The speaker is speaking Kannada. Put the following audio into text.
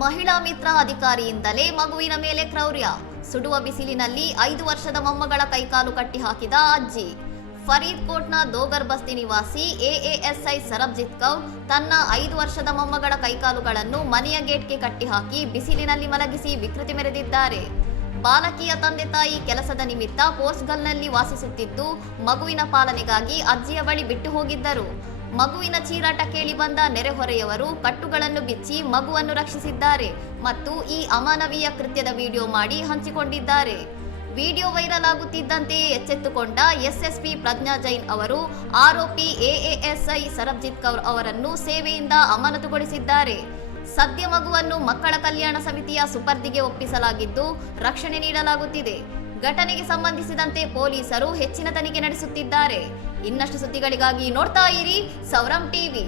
ಮಹಿಳಾ ಮಿತ್ರ ಅಧಿಕಾರಿಯಿಂದಲೇ ಮಗುವಿನ ಮೇಲೆ ಕ್ರೌರ್ಯ. ಸುಡುವ ಬಿಸಿಲಿನಲ್ಲಿ 5 ವರ್ಷದ ಮೊಮ್ಮಗಳ ಕೈಕಾಲು ಕಟ್ಟಿ ಹಾಕಿದ ಅಜ್ಜಿ. ಫರೀದ್ಕೋಟ್ನ ದೋಗರ್ ಬಸ್ತಿ ನಿವಾಸಿ ಎಎಎಸ್ಐ ಸರಬ್ಜಿತ್ ಕೌರ್ ತನ್ನ 5 ವರ್ಷದ ಮೊಮ್ಮಗಳ ಕೈಕಾಲುಗಳನ್ನು ಮನೆಯ ಗೇಟ್ಗೆ ಕಟ್ಟಿ ಹಾಕಿ ಬಿಸಿಲಿನಲ್ಲಿ ಮಲಗಿಸಿ ವಿಕೃತಿ ಮೆರೆದಿದ್ದಾರೆ. ಬಾಲಕಿಯ ತಂದೆ ತಾಯಿ ಕೆಲಸದ ನಿಮಿತ್ತ ಪೋರ್ಚುಗಲ್ನಲ್ಲಿ ವಾಸಿಸುತ್ತಿದ್ದು ಮಗುವಿನ ಪಾಲನೆಗಾಗಿ ಅಜ್ಜಿಯ ಬಳಿ ಬಿಟ್ಟು ಹೋಗಿದ್ದರು. ಮಗುವಿನ ಚೀರಾಟ ಕೇಳಿ ಬಂದ ನೆರೆಹೊರೆಯವರು ಕಟ್ಟುಗಳನ್ನು ಬಿಚ್ಚಿ ಮಗುವನ್ನು ರಕ್ಷಿಸಿದ್ದಾರೆ ಮತ್ತು ಈ ಅಮಾನವೀಯ ಕೃತ್ಯದ ವಿಡಿಯೋ ಮಾಡಿ ಹಂಚಿಕೊಂಡಿದ್ದಾರೆ. ವಿಡಿಯೋ ವೈರಲ್ ಆಗುತ್ತಿದ್ದಂತೆಯೇ ಎಚ್ಚೆತ್ತುಕೊಂಡ ಎಸ್ಎಸ್ಪಿ ಪ್ರಜ್ಞಾ ಜೈನ್ ಅವರು ಆರೋಪಿ ಎಎಎಸ್ಐ ಸರಬ್ಜಿತ್ ಕೌರ್ ಅವರನ್ನು ಸೇವೆಯಿಂದ ಅಮಾನತುಗೊಳಿಸಿದ್ದಾರೆ. ಸದ್ಯ ಮಗುವನ್ನು ಮಕ್ಕಳ ಕಲ್ಯಾಣ ಸಮಿತಿಯ ಸುಪರ್ದಿಗೆ ಒಪ್ಪಿಸಲಾಗಿದ್ದು ರಕ್ಷಣೆ ನೀಡಲಾಗುತ್ತಿದೆ. ಘಟನೆಗೆ ಸಂಬಂಧಿಸಿದಂತೆ ಪೊಲೀಸರು ಹೆಚ್ಚಿನ ತನಿಖೆ ನಡೆಸುತ್ತಿದ್ದಾರೆ. ಇನ್ನಷ್ಟು ಸುದ್ದಿಗಳಿಗಾಗಿ ನೋಡ್ತಾ ಇರಿ ಸೌರಂ ಟಿವಿ.